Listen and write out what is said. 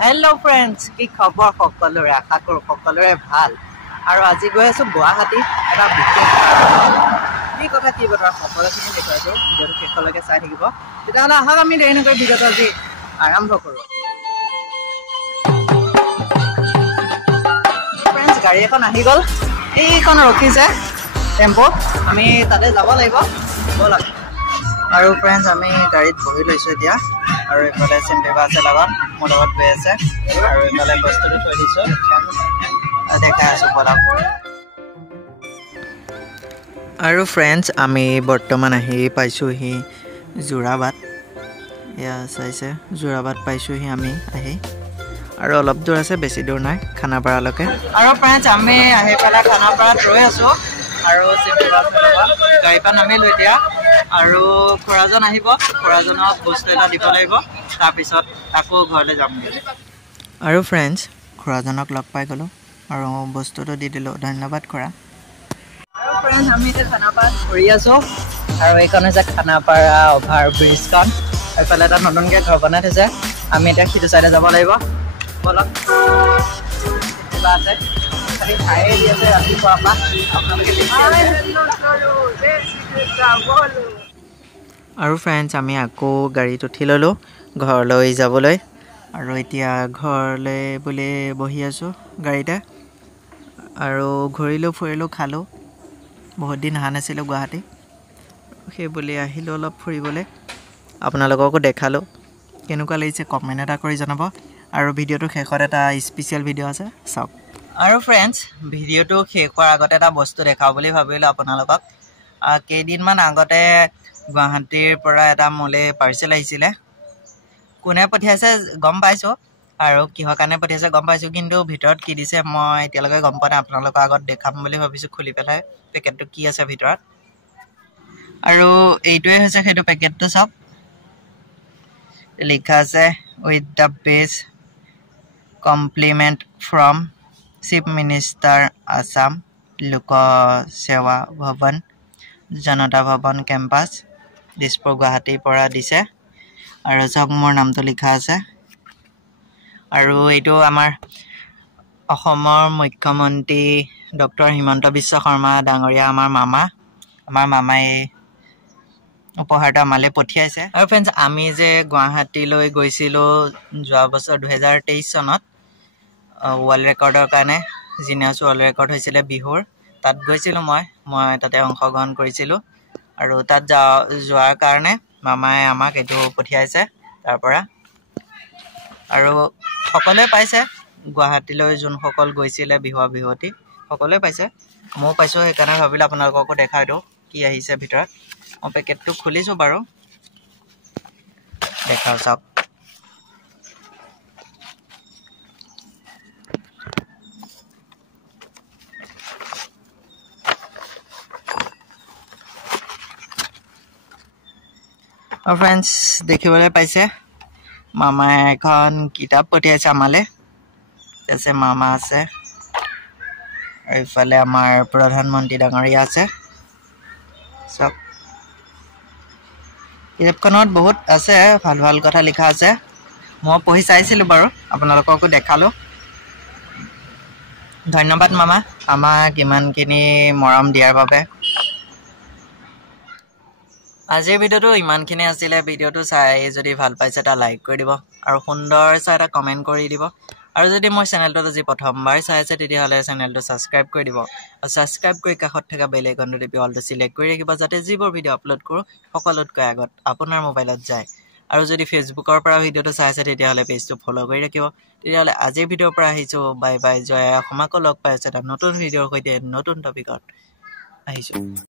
Hello friends, কি খবৰ সকলোৰে আশা কৰো সকলোৰে ভাল আৰু আজি গৈ আছো গুৱাহাটী এটা বিশেষ কি কথা কি বতৰা সকলোখিনি দেখাইছো ভিডিঅ'টো শেষলৈকে চাই থাকিব তেতিয়াহ'লে আহক আমি দেৰি নকৰি ভিডিঅ'টো আজি আৰম্ভ কৰো friends গাড়ী এখন আহি গ'ল এইখন ৰখিছে টেম্পো আমি তাতে যাব লাগিব ব'লক আৰু friends আমি গাড়ীত বহি লৈছো এতিয়া আৰু এফালে চিন্তেবা আছে লগত মোৰ লগত গৈ আছে আৰু এফালে বস্তুটো থৈ দিছো দেখাই আছো ব'লক আৰু friends আমি বৰ্তমান আহি পাইছোহি যোৰাবাট এয়া চাইছে যোৰাবাট পাইছোহি আমি আহি আৰু অলপ দূৰ আছে বেছি দূৰ নাই খানাপাৰালৈকে আৰু friends আমি আহি পেলাই খানাপাৰাত ৰৈ আছো আৰু চিন্তেবা গাড়ীখন আমি লৈ দিয়া আৰু খুৰাজন আহিব খুৰাজনক বস্তু এটা দিব লাগিব তাৰ পিছত আকৌ ঘৰলৈ যাম আৰু friends খুৰাজনক লগ পাই গলো আৰু বস্তুটো দি দিলো ধন্যবাদ খুৰা আৰু friends আমি এতিয়া খানাপাৰাত ঘূৰি আছো আৰু এইখন হৈছে খানাপাৰা অভাৰ ব্ৰিজখন এইফালে এটা নতুনকৈ ঘৰ বনাই থৈছে আমি এতিয়া সিটো চাইডে যাব লাগিব বলক কিবা আছে খালি খায়ে দি আছে ৰাতিপুৱাৰ পৰা আপোনালোকে আৰু friends আমি আকৌ গাড়ীত উঠি ল'লোঁ ঘৰলৈ যাবলৈ আৰু এতিয়া ঘৰলৈ বুলি বহি আছোঁ গাড়ীতে আৰু ঘূৰিলোঁ ফুৰিলোঁ খালোঁ বহুত দিন অহা নাছিলোঁ গুৱাহাটী সেই বুলি আহিলোঁ অলপ ফুৰিবলৈ আপোনালোককো দেখালোঁ কেনেকুৱা লাগিছে কমেণ্ট এটা কৰি জনাব আৰু ভিডিঅ'টো শেষত এটা স্পেচিয়েল ভিডিঅ' আছে চাওক আৰু friends ভিডিঅ'টো শেষ হোৱাৰ আগতে এটা বস্তু দেখাওঁ বুলি ভাবিলোঁ আপোনালোকক কেইদিনমান আগতে গুৱাহাটীৰ পৰা এটা মোলৈ পাৰ্চেল আহিছিলে কোনে পঠিয়াইছে গম পাইছোঁ আৰু কিহৰ কাৰণে পঠিয়াইছে গম পাইছোঁ কিন্তু ভিতৰত কি দিছে মই এতিয়ালৈকে গম পোৱা নাই আপোনালোকৰ আগত দেখাম বুলি ভাবিছোঁ খুলি পেলাই পেকেটটো কি আছে ভিতৰত আৰু এইটোৱে হৈছে সেইটো পেকেটটো চাওক লিখা আছে with the best complement from chief minister Assam লোক সেৱা ভৱন জনতা ভৱন কেম্পাছ দিছপুৰ গুৱাহাটীৰ পৰা দিছে আৰু চব মোৰ নামটো লিখা আছে আৰু এইটো আমাৰ অসমৰ মুখ্যমন্ত্ৰী ডক্টৰ হিমন্ত বিশ্ব শৰ্মা ডাঙৰীয়া আমাৰ মামাই উপহাৰটো আমালৈ পঠিয়াইছে আৰু friends আমি যে গুৱাহাটীলৈ গৈছিলোঁ যোৱা বছৰ 2023 চনত ৱৰ্ল্ড ৰেকৰ্ডৰ কাৰণে জিনিয়াছ ৱৰ্ল্ড ৰেকৰ্ড হৈছিলে বিহুৰ তাত গৈছিলোঁ মই তাতে অংশগ্ৰহণ কৰিছিলোঁ আৰু তাত যোৱাৰ কাৰণে মামাই আমাক এইটো পঠিয়াইছে তাৰ পৰা আৰু সকলোৱে পাইছে গুৱাহাটীলৈ যোনসকল গৈছিলে বিহুৱতী সকলোৱে পাইছে ময়ো পাইছোঁ সেইকাৰণে ভাবিলোঁ আপোনালোককো দেখাই দিওঁ কি আহিছে ভিতৰত মই পেকেটটো খুলিছোঁ বাৰু দেখাওঁ চাওক আৰু friends দেখিবলৈ পাইছে মামাই এখন কিতাপ পঠিয়াইছে আমালৈ তাৰপিছত মামা আছে আৰু ইফালে আমাৰ প্ৰধানমন্ত্ৰী ডাঙৰীয়া আছে চব কিতাপখনত বহুত আছে ভাল ভাল কথা লিখা আছে মই পঢ়ি চাইছিলোঁ বাৰু আপোনালোককো দেখালোঁ ধন্যবাদ মামা আমাক ইমানখিনি মৰম দিয়াৰ বাবে আজিৰ ভিডিঅ'টো ইমানখিনি আছিলে ভিডিঅ'টো চাই যদি ভাল পাইছে এটা লাইক কৰি দিব আৰু সুন্দৰ চাই এটা কমেণ্ট কৰি দিব আৰু যদি মোৰ চেনেলটোত আজি প্ৰথমবাৰ চাই আছে তেতিয়াহ'লে চেনেলটো ছাবস্ক্ৰাইব কৰি দিব আৰু ছাবস্ক্ৰাইব কৰি কাষত থকা বেল আইকনটো টিপি অলটো চিলেক্ট কৰি ৰাখিব যাতে যিবোৰ ভিডিঅ' আপলোড কৰোঁ সকলোতকৈ আগত আপোনাৰ মোবাইলত যায় আৰু যদি ফেচবুকৰ পৰা ভিডিঅ'টো চাই আছে তেতিয়াহ'লে পেজটো ফ'ল' কৰি ৰাখিব তেতিয়াহ'লে আজিৰ ভিডিঅ'ৰ পৰা আহিছোঁ বাই বাই জয় অসমকো লগ পাই আছে এটা নতুন ভিডিঅ'ৰ সৈতে নতুন টপিকত আহিছোঁ